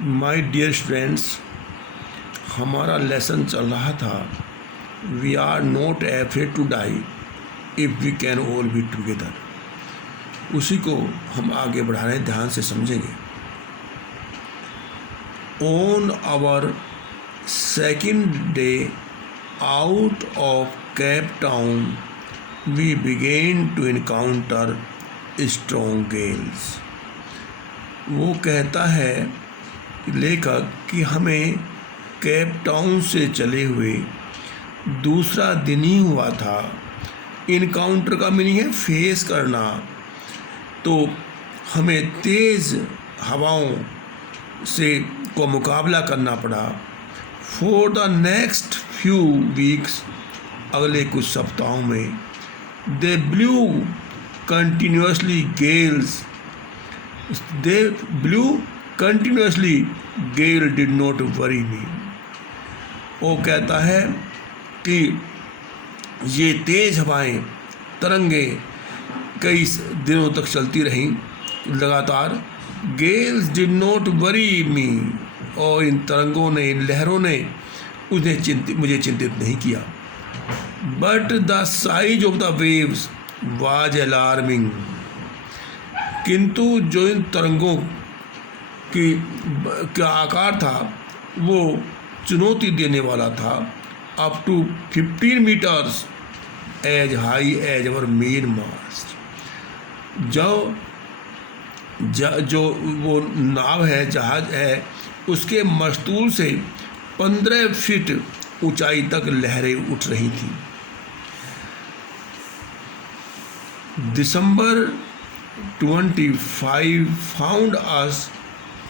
My dear students, हमारा lesson चल रहा था we are not afraid to die if we can all be together. उसी को हम आगे बढ़ा रहे हैं, ध्यान से समझेंगे। On our second day out of Cape Town we began to encounter strong gales. वो कहता है लेखक कि हमें केप टाउन से चले हुए दूसरा दिन ही हुआ था। इनकाउंटर का मीनिंग है फेस करना, तो हमें तेज़ हवाओं से को मुकाबला करना पड़ा। For the next few weeks, अगले कुछ सप्ताहों में, they blew continuously gales, they blew continuously gale did not worry me. वो कहता है कि ये तेज़ हवाएं, तरंगें कई दिनों तक चलती रहीं लगातार। गेल्स डिड नॉट वरी मी, और इन तरंगों ने, इन लहरों ने मुझे चिंतित नहीं किया। But the size of the waves was alarming, किंतु जो इन तरंगों का आकार था वो चुनौती देने वाला था। Up to 15 meters as high as our main mast. जो वो नाव है, जहाज है, उसके मस्तूल से 15 फीट ऊंचाई तक लहरें उठ रही थीं। दिसंबर 25 found us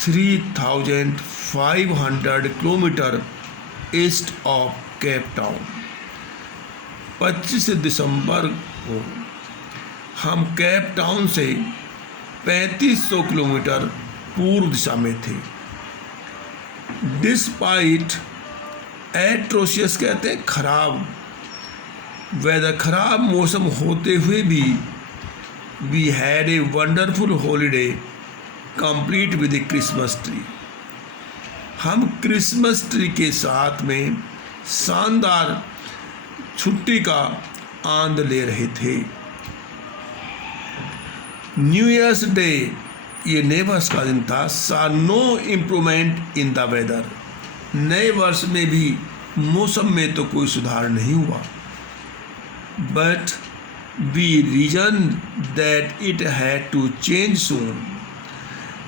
3,500 kilometre east of Cape town. 25 दिसंबर को हम केप टाउन से 3500 किलोमीटर पूर्व दिशा में थे। डिस्पाइट एट्रोशियस कहते हैं खराब वेदर, खराब मौसम होते हुए भी we had a wonderful holiday complete with a Christmas tree. हम क्रिसमस ट्री के साथ में शानदार छुट्टी का आनंद ले रहे थे। न्यू ईयर्स डे, ये नए वर्ष का दिन था, saw no improvement in the weather. नए वर्ष में भी मौसम में तो कोई सुधार नहीं हुआ। But we reason that it had to change soon,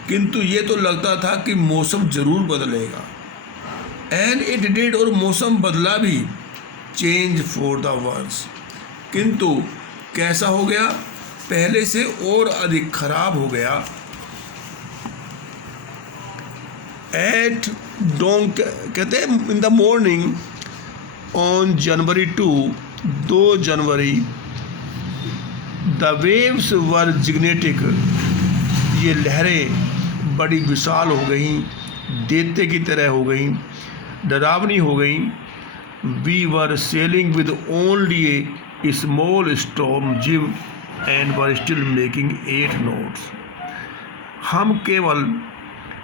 किंतु ये तो लगता था कि मौसम जरूर बदलेगा। एंड इट डिड, और मौसम बदला भी। चेंज फॉर द वर्स, किंतु कैसा हो गया? पहले से और अधिक खराब हो गया। एट डॉन कहते हैं in the morning on January 2 January, the waves were gigantic. ये लहरें बड़ी विशाल हो गईं, दैत्य की तरह हो गईं, डरावनी हो गईं। We were sailing with only a small storm jib and were still making 8 knots। हम केवल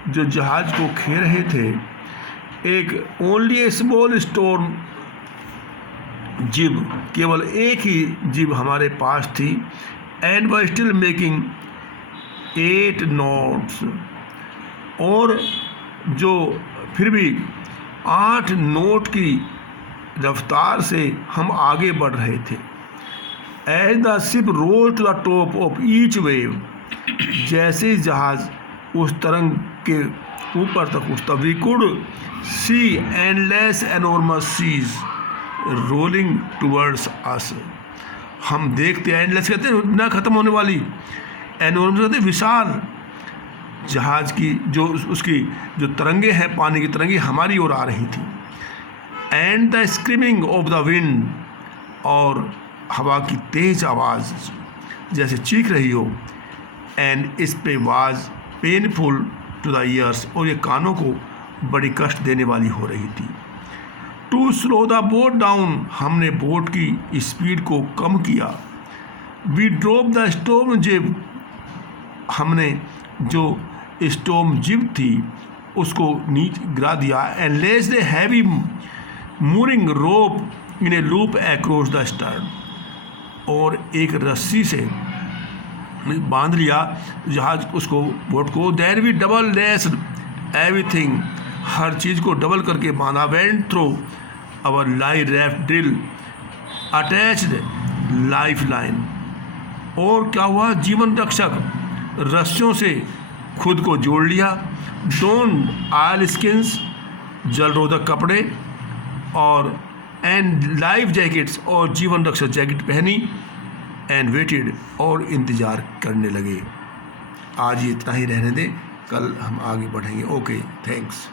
जो जहाज को खे रहे थे, एक ओनली ए स्मॉल स्टॉर्म जिब, केवल एक ही जिब हमारे पास थी। And were still making 8 knots, और जो फिर भी 8 नोट की रफ्तार से हम आगे बढ़ रहे थे। As the ship rose to the top of each wave, जैसे जहाज उस तरंग के ऊपर तक उठता, we could see endless enormous seas rolling towards us. हम देखते, एंडलेस कहते हैं ना खत्म होने वाली, एनॉर्मस कहते हैं विशाल। जहाज की जो उसकी जो तरंगे हैं, पानी की तरंगे हमारी ओर आ रही थी। And the screaming of the wind, और हवा की तेज आवाज़ जैसे चीख रही हो। एंड इस पे was painful to the ears, और ये कानों को बड़ी कष्ट देने वाली हो रही थी। To slow the boat down, हमने बोट की स्पीड को कम किया। वी ड्रॉप द स्टॉर्म जिब, हमने जो स्टॉर्म जिब थी उसको नीचे गिरा दिया and लेस्ड a heavy mooring rope in A loop across the stern, और एक रस्सी से बांध लिया जहाज उसको बोट को। Then we double laced everything, हर चीज़ को डबल करके बांधा। Went through our line raft drill attached life line, और क्या हुआ, जीवन रक्षक रस्सियों से खुद को जोड़ लिया। डोंट ऑयल स्किन्स, जल रोधक कपड़े और एंड लाइफ जैकेट्स, और जीवन रक्षक जैकेट पहनी। एंड वेटेड, और इंतज़ार करने लगे। आज ये इतना ही रहने दें, कल हम आगे बढ़ेंगे। Okay, thanks.